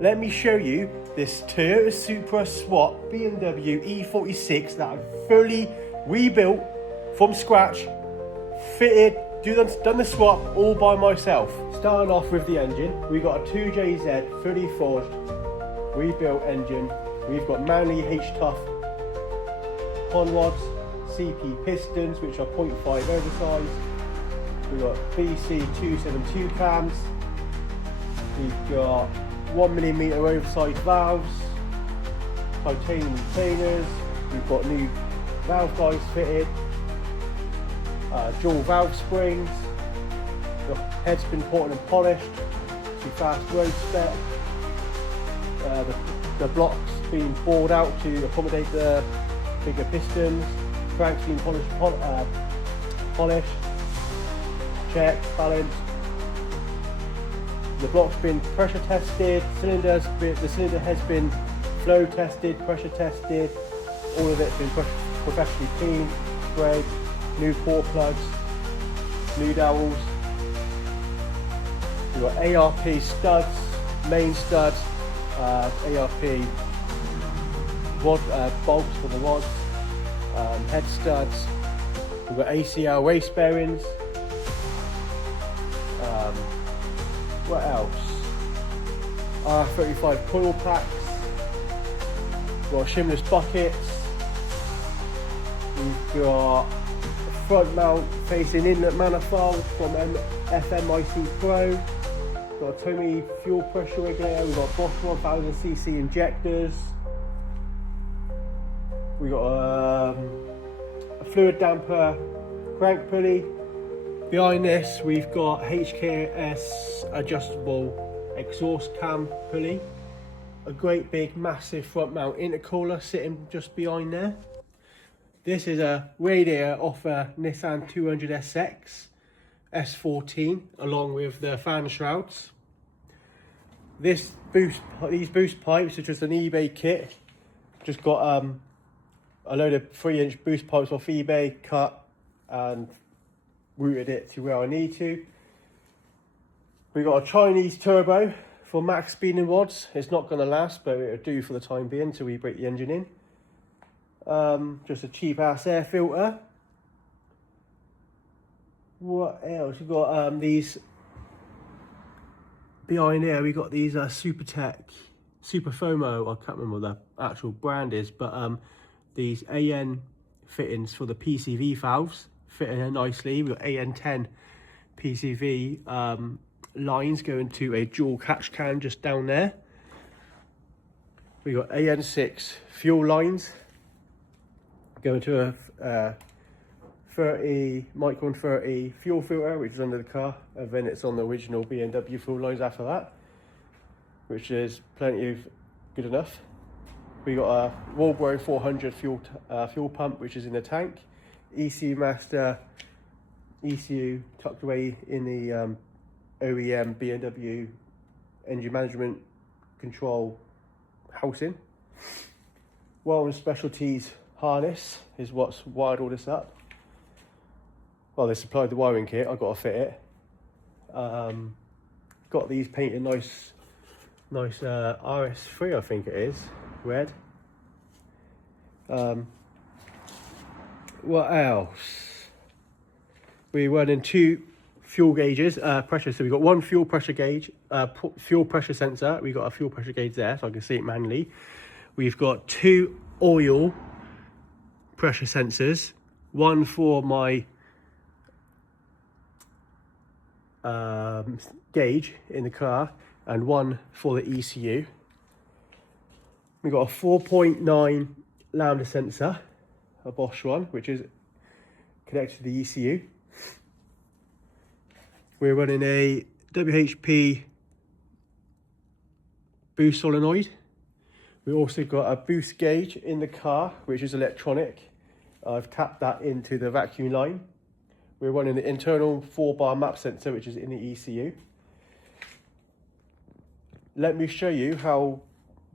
let me show you this Toyota Supra swap BMW E46 that I've fully rebuilt from scratch, fitted, done the swap all by myself. Starting off with the engine, we've got a 2JZ fully forged, rebuilt engine. We've got Manly H-Tough con rods, CP pistons, which are 0.5 oversized. We've got BC272 cams. We've got 1mm oversized valves, titanium retainers. We've got new valve guides fitted, dual valve springs. The head's been ported and polished to fast road spec. The blocks been bored out to accommodate the bigger pistons. Cranks been polished, checked, balanced. The block's been pressure tested. The cylinder has been flow tested, pressure tested. All of it's been professionally cleaned, sprayed. New core plugs, new dowels. We've got ARP studs, main studs, ARP rod, bolts for the rods, head studs. We've got ACL race bearings. What else? R35 coil packs. We've got shimless buckets. We've got a front mount facing inlet manifold from FMIC Pro. We've got a Tommy fuel pressure regulator. We've got Bosch 1000cc injectors. We've got a fluid damper crank pulley. Behind this, we've got HKS adjustable exhaust cam pulley. A great big massive front mount intercooler sitting just behind there. This is a radiator off a Nissan 200SX S14 along with the fan shrouds. These boost pipes are just an eBay kit. Just got a load of 3-inch boost pipes off eBay, cut and routed it to where I need to. We got a Chinese turbo for max speeding rods. It's not going to last, but it'll do for the time being until we break the engine in. Just a cheap ass air filter. What else? We've got these behind here. We got these Super Fomo. I can't remember what the actual brand is, but these AN fittings for the PCV valves fit in there nicely. We've got AN10 PCV lines going to a dual catch can just down there. We've got AN6 fuel lines going to a 30 fuel filter, which is under the car, and then it's on the original BMW fuel lines after that, which is plenty of good enough. We got a Walbro 400 fuel pump, which is in the tank. ECU master, ECU tucked away in the OEM BMW engine management control housing. Weldon Specialties harness is what's wired all this up. Well, they supplied the wiring kit, I've got to fit it. Got these painted nice RS3, I think it is, red. What else? We're running 2 fuel gauges, pressure. So we've got one fuel pressure gauge, fuel pressure sensor. We've got a fuel pressure gauge there, so I can see it manually. We've got 2 oil pressure sensors, one for my gauge in the car and one for the ECU. We've got a 4.9 lambda sensor, a Bosch one, which is connected to the ECU. We're running a WHP boost solenoid. We also got a boost gauge in the car, which is electronic. I've tapped that into the vacuum line. We're running the internal 4-bar map sensor, which is in the ECU. Let me show you how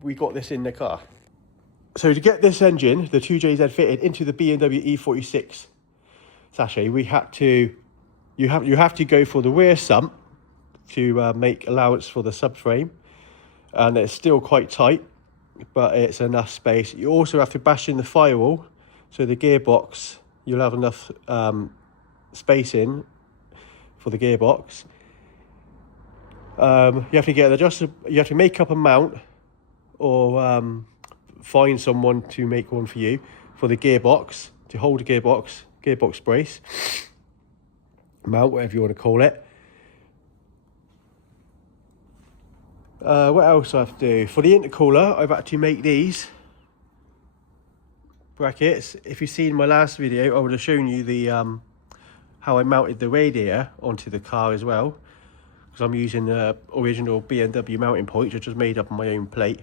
we got this in the car. So to get this engine, the 2JZ fitted into the BMW E46 sachet, we had to, you have to go for the rear sump to make allowance for the subframe. and it's still quite tight, but it's enough space. You also have to bash in the firewall, so the gearbox, you'll have enough space in for the gearbox. You have to get an adjustable, you have to make up a mount, or find someone to make one for you for the gearbox, to hold the gearbox brace, mount, whatever you want to call it. What else I have to do? For the intercooler, I've had to make these brackets. If you've seen my last video, I would have shown you the how I mounted the radiator onto the car as well, because I'm using the original BMW mounting points, which is made up on my own plate,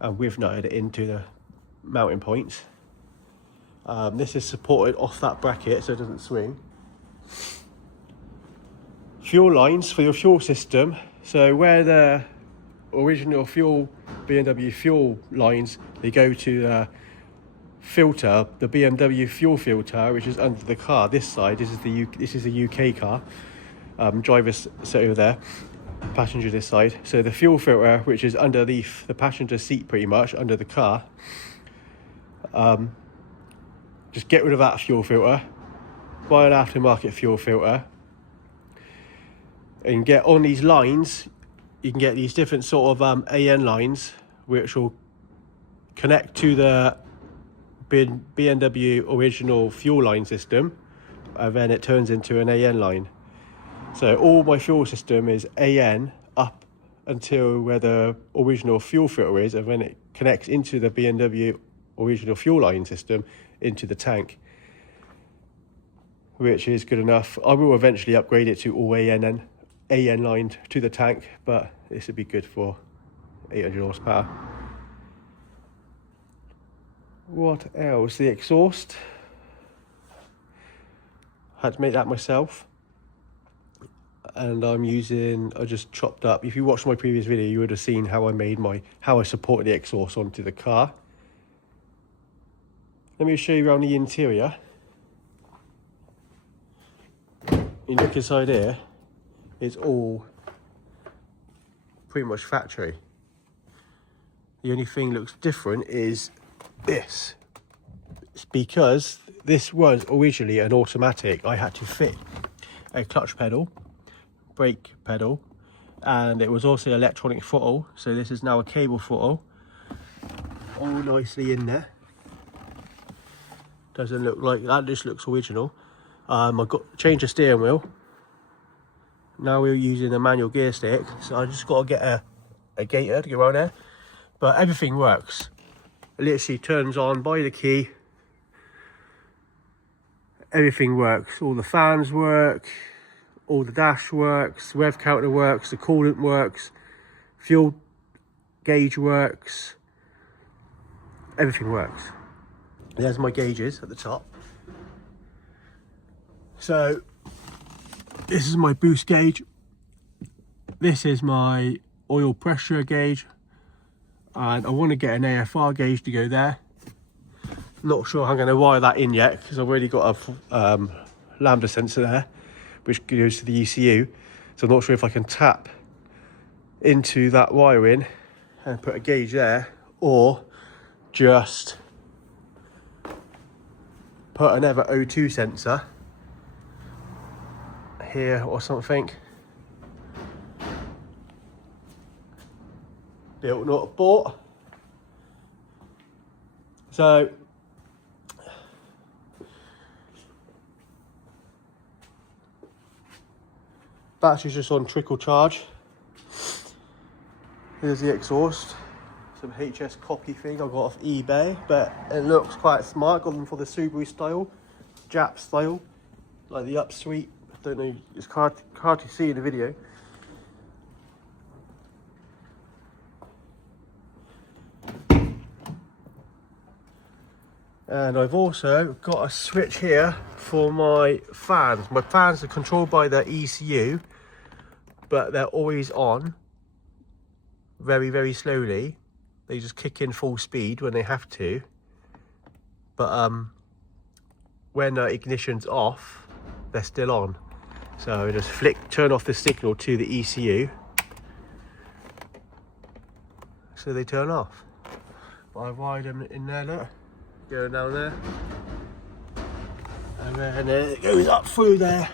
and we've nutted it into the mounting points. This is supported off that bracket so it doesn't swing. Fuel lines for your fuel system. So where the original fuel, BMW fuel lines, they go to the filter, the BMW fuel filter, which is under the car. This side, this is the UK car. Driver's sit over there, passenger this side. So the fuel filter, which is underneath the passenger seat, pretty much under the car. Just get rid of that fuel filter, buy an aftermarket fuel filter, and get on these lines. You can get these different sort of AN lines, which will connect to the BMW original fuel line system, and then it turns into an AN line. So all my fuel system is AN up until where the original fuel filter is, and then it connects into the BMW original fuel line system into the tank, which is good enough. I will eventually upgrade it to all AN lined to the tank, but this would be good for 800 horsepower. What else? The exhaust, had to make that myself, and I just chopped up. If you watched my previous video, you would have seen how I supported the exhaust onto the car. Let me show you around the interior. You look inside here, it's all pretty much factory. The only thing that looks different is this. It's because this was originally an automatic. I had to fit a clutch pedal, brake pedal, and it was also electronic throttle. So this is now a cable throttle, all nicely in there. Doesn't look like that, just looks original. I've got changed the steering wheel. Now we're using a manual gear stick, so I just got to get a gator to go around there. But everything works. It literally turns on by the key. Everything works. All the fans work, all the dash works, rev counter works, the coolant works, fuel gauge works. Everything works. There's my gauges at the top. So this is my boost gauge. This is my oil pressure gauge, and I want to get an AFR gauge to go there. Not sure I'm going to wire that in yet, because I've already got a lambda sensor there, which goes to the ECU. So I'm not sure if I can tap into that wiring and put a gauge there, or just put another O2 sensor here or something. Built, not bought. So battery's just on trickle charge. Here's the exhaust. Some HS copy thing I got off eBay, but it looks quite smart. Got them for the Subaru style, Jap style, like the upsweep. I don't know, it's hard to see in the video. And I've also got a switch here for my fans. My fans are controlled by the ECU, but they're always on very, very slowly. They just kick in full speed when they have to. But when ignition's off, they're still on. So I just turn off the signal to the ECU. so they turn off. But I wired them in there, look, going down there, and then it goes up through there,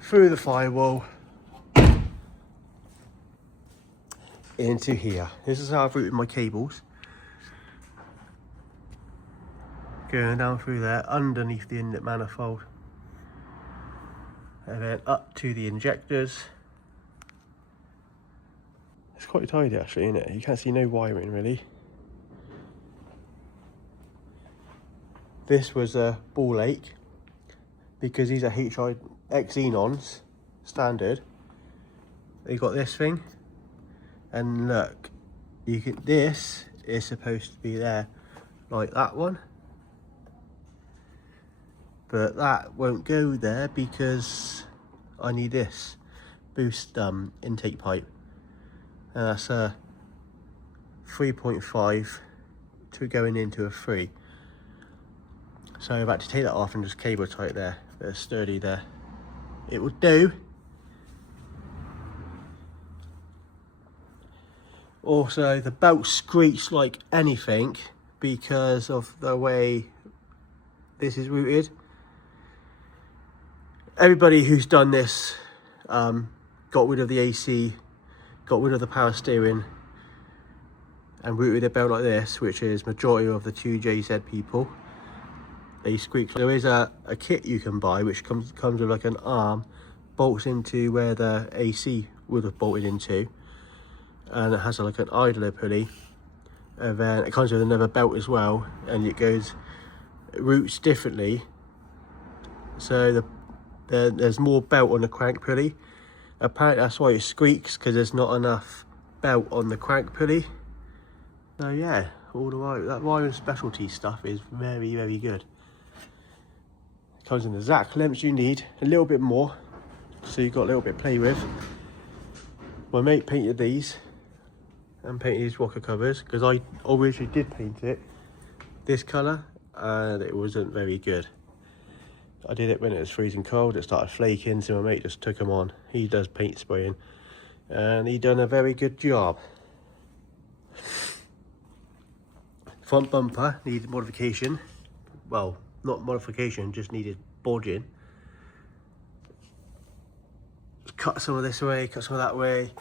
through the firewall, into here. This is how I've routed my cables. Going down through there, underneath the inlet manifold, and then up to the injectors. It's quite tidy actually, isn't it? You can't see no wiring really. This was a ball ache because these are HIX xenons standard. They got this thing, and look, you can. This is supposed to be there like that one, but that won't go there because I need this boost intake pipe, and that's a 3.5 to going into a 3. So I've had to take that off and just cable tie it there. Bit of sturdy there. It will do. Also, the belt screeched like anything because of the way this is routed. Everybody who's done this got rid of the AC, got rid of the power steering, and routed a belt like this, which is majority of the 2JZ people. They squeak. There is a kit you can buy which comes with like an arm, bolts into where the AC would have bolted into, and it has like an idler pulley, and then it comes with another belt as well, and it routes differently. So there's more belt on the crank pulley. Apparently that's why it squeaks, because there's not enough belt on the crank pulley. So yeah, all the way, that wiring specialty stuff is very, very good. Comes in the exact lengths you need, a little bit more, so you've got a little bit to play with. My mate painted these and painted these rocker covers because I originally did paint it this colour and it wasn't very good. I did it when it was freezing cold, it started flaking, so my mate just took them on. He does paint spraying and he done a very good job. Front bumper needed modification. Well, not modification, just needed bodging. Cut some of this way, cut some of that way.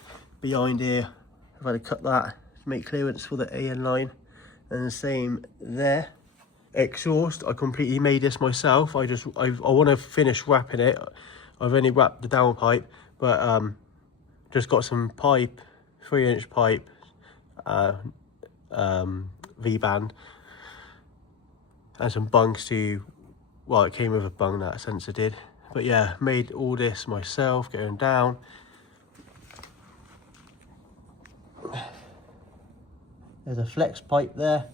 Behind here, I've had to cut that to make clearance for the AN line, and the same there. Exhaust, I completely made this myself. I want to finish wrapping it. I've only wrapped the downpipe, but just got some pipe, 3-inch pipe, V-band, and some bungs to, well, it came with a bung, that sensor did. But yeah, made all this myself, going down. There's a flex pipe there.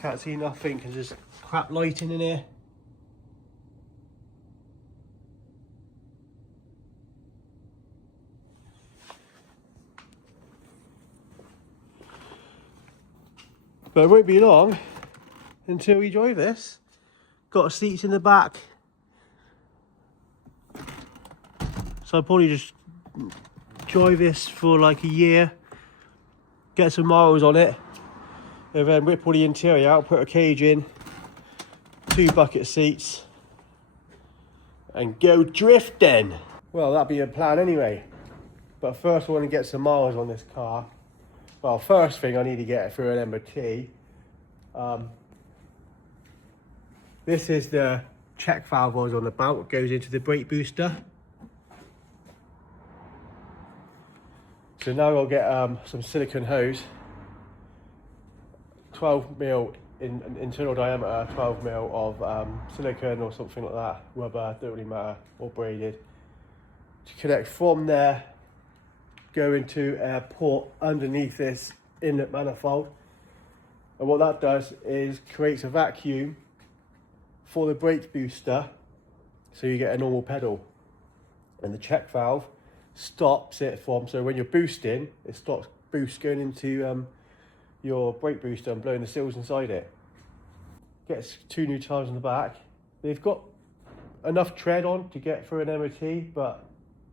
Can't see nothing because there's crap lighting in here. But it won't be long until we drive this. Got seats in the back. So I'll probably just drive this for like a year, get some miles on it, and then rip all the interior out, put a cage in, 2 bucket seats, and go drifting. Well, that'd be a plan anyway. But first I want to get some miles on this car. Well, first thing I need to get it through an MOT. This is the check valve I was on about. It goes into the brake booster. So now I'll get some silicone hose, 12mm in internal diameter, 12mm of silicone or something like that, rubber, don't really matter, or braided, to connect from there, go into a port underneath this inlet manifold. And what that does is creates a vacuum for the brake booster, so you get a normal pedal. And the check valve stops it from, so when you're boosting, it stops boost going into your brake booster and blowing the seals inside it. Gets 2 new tyres on the back. They've got enough tread on to get through an MOT, but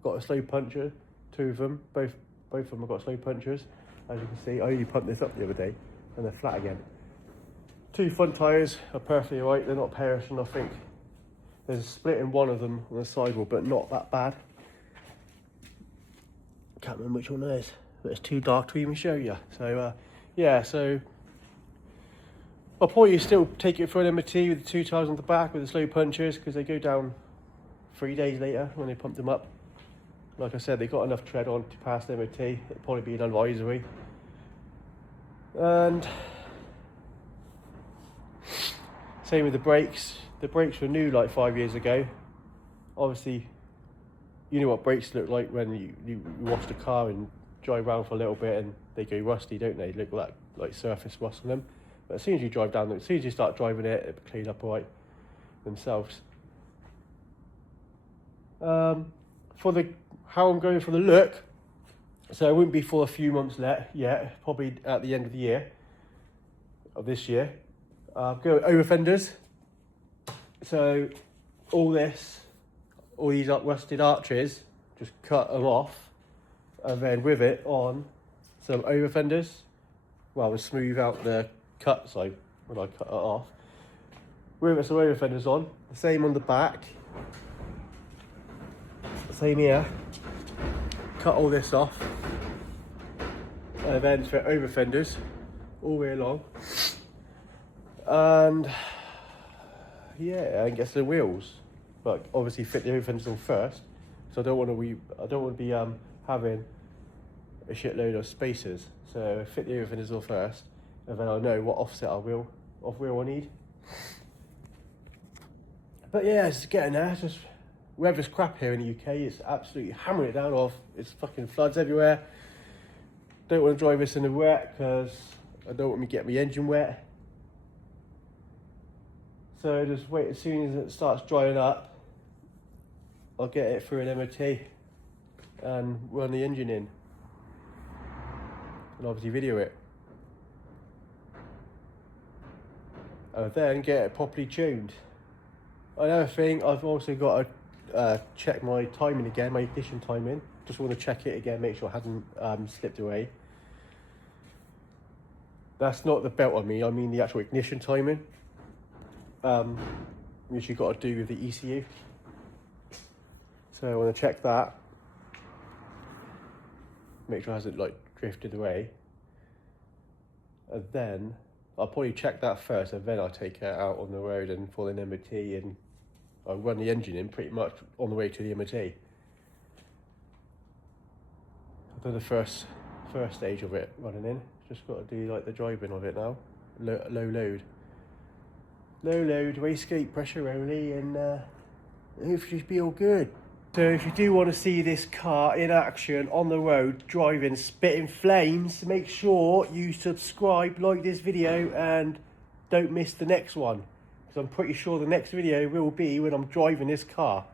got a slow puncture, 2 of them, both of them have got slow punctures. As you can see, I only pumped this up the other day and they're flat again. 2 front tyres are perfectly right, they're not perishing, I think. There's a split in one of them on the sidewall, but not that bad. Can't remember which one it is, but it's too dark to even show you. So yeah, so I'll probably still take it for an MOT with the 2 tyres on the back with the slow punchers, because they go down 3 days later when they pump them up. Like I said, they got enough tread on to pass the MOT. It'll probably be an advisory. And same with the brakes. The brakes were new like 5 years ago. Obviously, you know what brakes look like when you wash the car and drive around for a little bit and they go rusty, don't they? They look like surface rust on them. But as soon as you drive down them, as soon as you start driving it, it'll clean up all right themselves. For the how I'm going for the look, so it wouldn't be for a few months yet, probably at the end of the year, of this year. Go over fenders. So all these rusted arches, just cut them off, and then with it on some over fenders. Well, we'll smooth out the cuts when I cut it off. With it some over fenders on, the same on the back, the same here. Cut all this off, and then for over fenders all the way along, and yeah, and get some wheels. But obviously fit the over fenders on first, so I don't want to be having a shitload of spacers. So fit the over fenders on first, and then I know what offset wheel I need. But yeah, it's getting there. It's just weather's crap here in the UK. It's absolutely hammering it down off. It's fucking floods everywhere. Don't want to drive this in the wet because I don't want me to get my engine wet. So just wait, as soon as it starts drying up, I'll get it through an MOT and run the engine in. And obviously video it. And then get it properly tuned. Another thing, I've also got to check my timing again, my ignition timing. Just want to check it again, make sure it hasn't slipped away. That's not the belt I mean the actual ignition timing. Which you've got to do with the ECU. So I want to check that. Make sure it hasn't like drifted away. And then I'll probably check that first, and then I'll take it out on the road and for an MOT, and I'll run the engine in pretty much on the way to the MOT. I've done the first stage of it running in. Just got to do like the driving of it now. Low load, wastegate pressure only, and it should be all good. So if you do want to see this car in action on the road, driving, spitting flames, make sure you subscribe, like this video, and don't miss the next one. Because I'm pretty sure the next video will be when I'm driving this car.